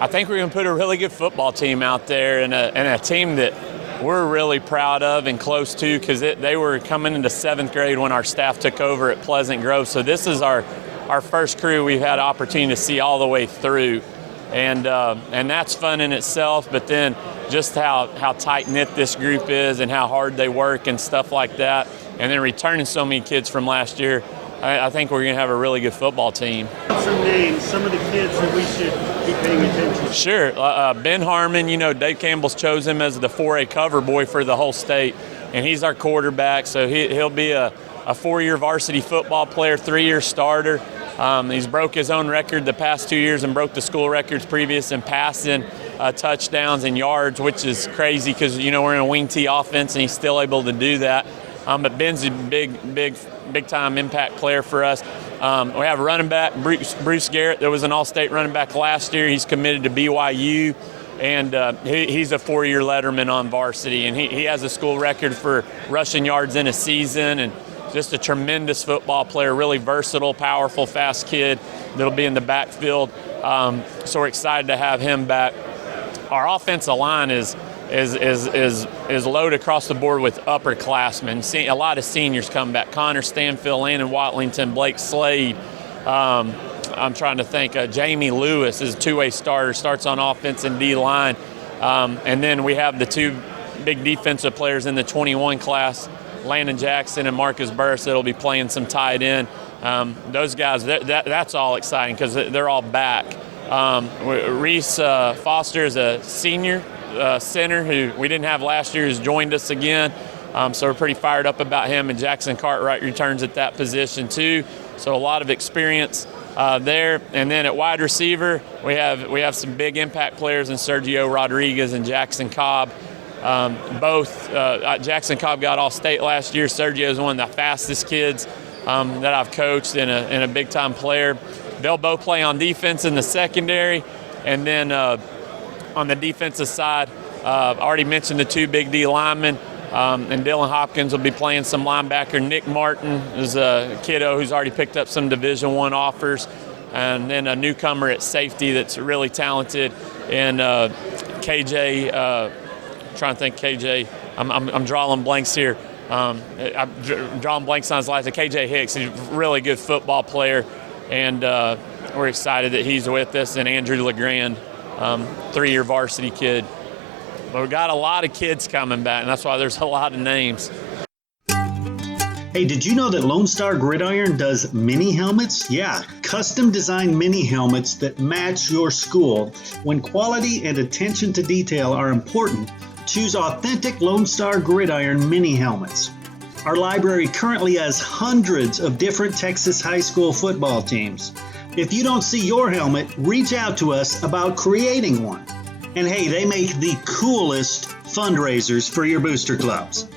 I think we're going to put a really good football team out there, and a team that we're really proud of and close to, because they were coming into 7th grade when our staff took over at Pleasant Grove. So this is our first crew we've had opportunity to see all the way through. And that's fun in itself, but then just how tight-knit this group is and how hard they work and stuff like that. And then returning so many kids from last year, I think we're going to have a really good football team. Some names, some of the kids that we should be paying attention to. Sure. Ben Harmon, Dave Campbell's chose him as the 4A cover boy for the whole state, and he's our quarterback, so he'll be a 4-year varsity football player, 3-year starter. He's broke his own record the past 2 years and broke the school records previous in passing, touchdowns, and yards, which is crazy because, we're in a wing T offense and he's still able to do that. But Ben's a big-time impact player for us. We have running back Bruce Garrett. There was an all-state running back last year. He's committed to BYU, and he's a 4-year letterman on varsity, and he has a school record for rushing yards in a season, and just a tremendous football player, really versatile, powerful, fast kid that'll be in the backfield. So we're excited to have him back. Our offensive line is loaded across the board with upperclassmen. A lot of seniors come back. Connor Stanfield, Landon Watlington, Blake Slade. I'm trying to think. Jamie Lewis is a 2-way starter, starts on offense and D-line. And then we have the 2 big defensive players in the 21 class, Landon Jackson and Marcus Burris, that'll be playing some tight end. Those guys, that's all exciting because they're all back. Reese Foster is a senior center who we didn't have last year, has joined us again. So we're pretty fired up about him, and Jackson Cartwright returns at that position too. So a lot of experience there. And then at wide receiver, we have some big impact players in Sergio Rodriguez and Jackson Cobb. Jackson Cobb got all state last year. Sergio is one of the fastest kids that I've coached and a big-time player. They'll both play on defense in the secondary. And then on the defensive side, I already mentioned the 2 big D linemen. And Dylan Hopkins will be playing some linebacker. Nick Martin is a kiddo who's already picked up some Division I offers. And then a newcomer at safety that's really talented. And KJ, trying to think KJ. I'm drawing blanks here. I'm drawing blanks on his last name. KJ Hicks. He's a really good football player, and we're excited that he's with us. And Andrew LeGrand, 3-year varsity kid. But we've got a lot of kids coming back, and that's why there's a lot of names. Hey, did you know that Lone Star Gridiron does mini helmets? Yeah, custom designed mini helmets that match your school. When quality and attention to detail are important, choose authentic Lone Star Gridiron mini helmets. Our library currently has hundreds of different Texas high school football teams. If you don't see your helmet, reach out to us about creating one. And hey, they make the coolest fundraisers for your booster clubs.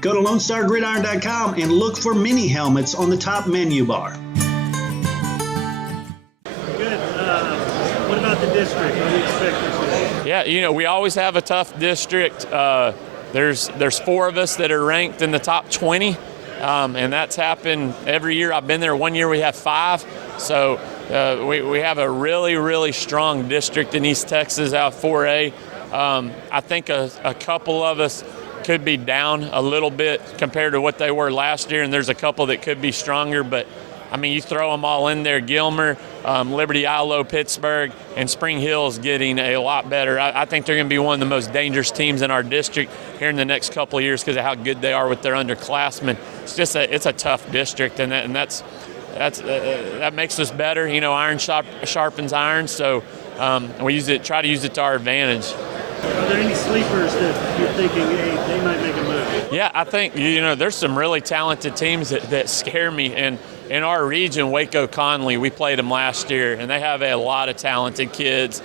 Go to LoneStarGridiron.com and look for mini helmets on the top menu bar. Good. What about the district? What do you expect this year? Yeah, we always have a tough district. There's 4 of us that are ranked in the top 20, and that's happened every year. I've been there. One year we have 5. So we have a really, really strong district in East Texas out 4A. I think a couple of us could be down a little bit compared to what they were last year, and there's a couple that could be stronger, but I mean, you throw them all in there, Gilmer, Liberty Ilo, Pittsburgh, and Spring Hill is getting a lot better. I think they're going to be one of the most dangerous teams in our district here in the next couple of years because of how good they are with their underclassmen. It's a tough district, and that makes us better. Iron sharpens iron, so we try to use it to our advantage. Are there any sleepers that you're thinking, hey, they might make a move? Yeah, I think, there's some really talented teams that scare me. And in our region, Waco Conley, we played them last year, and they have a lot of talented kids.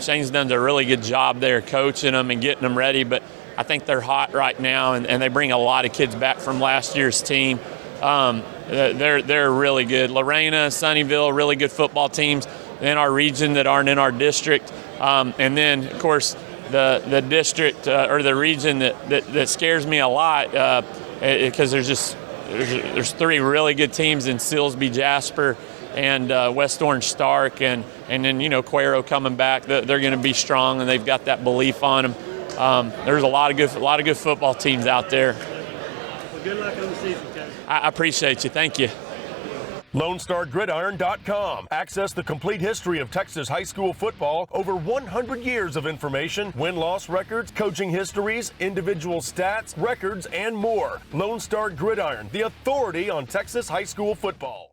Shane's done a really good job there coaching them and getting them ready, but I think they're hot right now, and they bring a lot of kids back from last year's team. They're really good. Lorena, Sunnyvale, really good football teams in our region that aren't in our district. And then, of course, the district or the region that scares me a lot because there's 3 really good teams in Silsbee, Jasper, and West Orange Stark, and then, you know, Cuero coming back. They're going to be strong, and they've got that belief on them. There's a lot of good football teams out there. Well, good luck on the season, Coach. I appreciate you. Thank you. LoneStarGridiron.com. Access the complete history of Texas high school football, over 100 years of information, win-loss records, coaching histories, individual stats, records, and more. Lone Star Gridiron, the authority on Texas high school football.